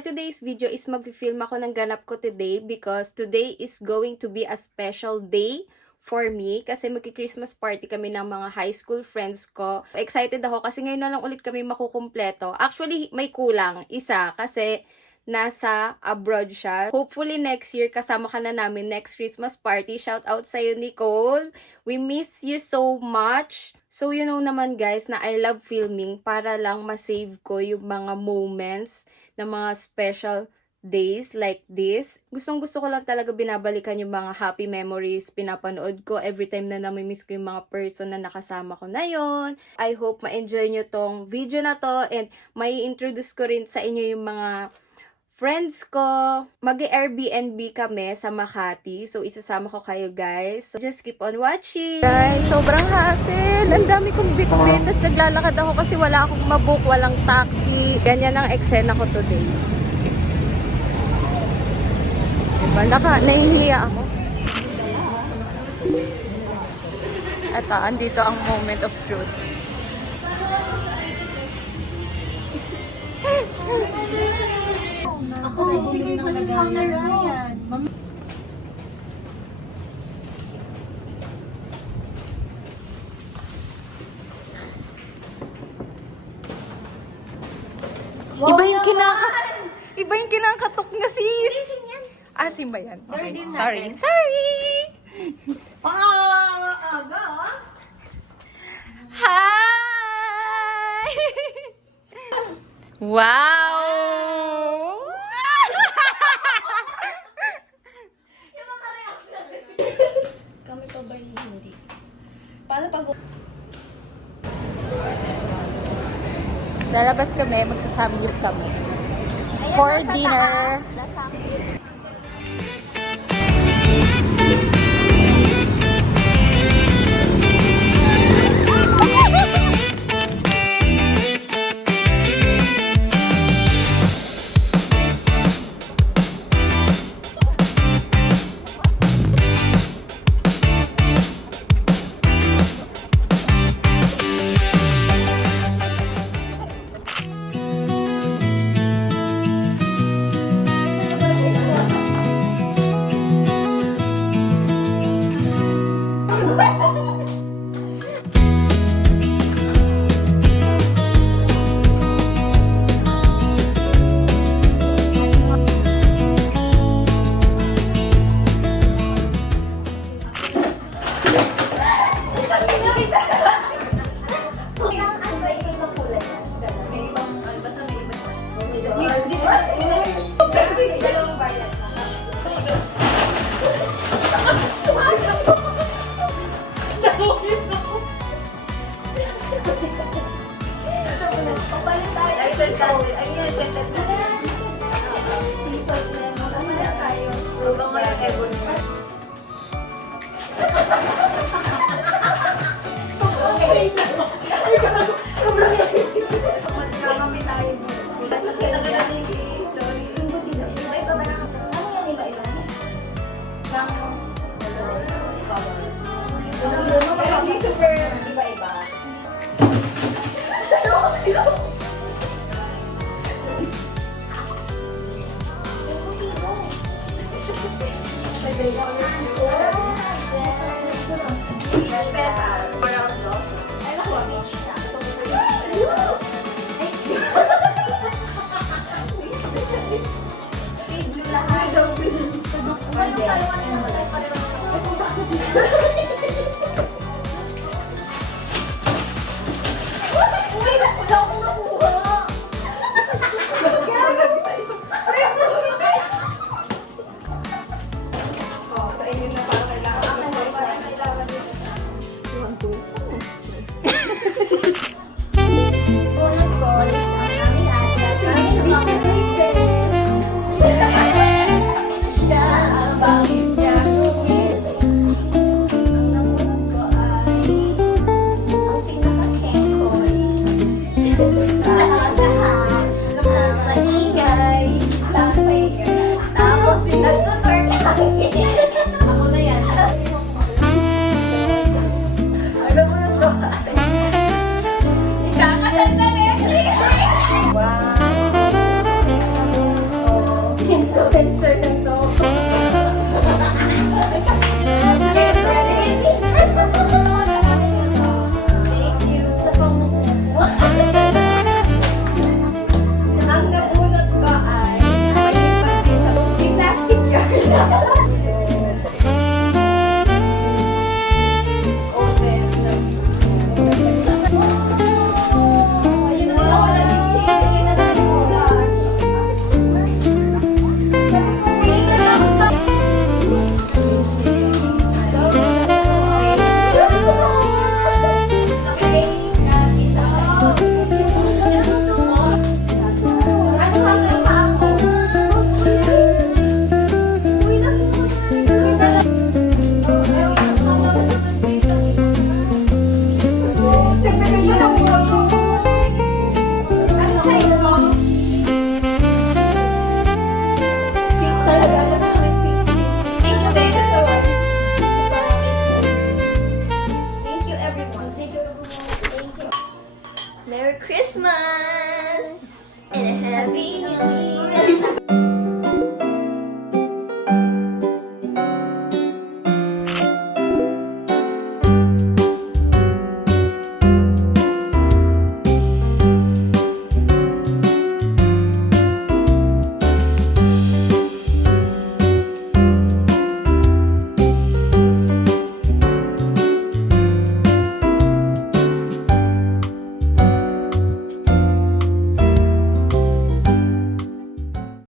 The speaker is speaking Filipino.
for today's video is mag-film ako ng ganap ko today because today is going to be a special day for me kasi magki-Christmas party kami ng mga high school friends ko. Excited ako kasi ngayon na lang ulit kami makukumpleto. Actually, may kulang, isa, kasi nasa abroad siya. Hopefully next year kasama ka na namin next Christmas party. Shout out sa'yo, Nicole. We miss you so much. So, you know naman guys na I love filming para lang masave ko yung mga moments ng mga special days like this. Gustong-gusto ko lang talaga binabalikan yung mga happy memories pinapanood ko every time na namimiss ko yung mga person na nakasama ko na yon. I hope ma-enjoy nyo tong video na to and may introduce ko rin sa inyo yung mga friends ko. Mag-Airbnb kami sa Makati. So, isasama ko kayo, guys. So, just keep on watching. Guys, sobrang hassle. Ang dami kong bitbit. Tapos naglalakad ako kasi wala akong mabook, walang taxi. Ganyan ang eksena ko today. Diba? Nahihiya ako. Ito, andito ang moment of truth. Ako, bibigay pa sa counter ko. Iba yung kinakatok na sis. Asim ba yan? Okay. Sorry. Pang-aga, Hi! Wow! Yung mga reaction. Kami pa ba hindi? Paano pag... Lalabas kami, magsasamgyup kami. For dinner. Nasa active. Super iba-iba. influencer na to.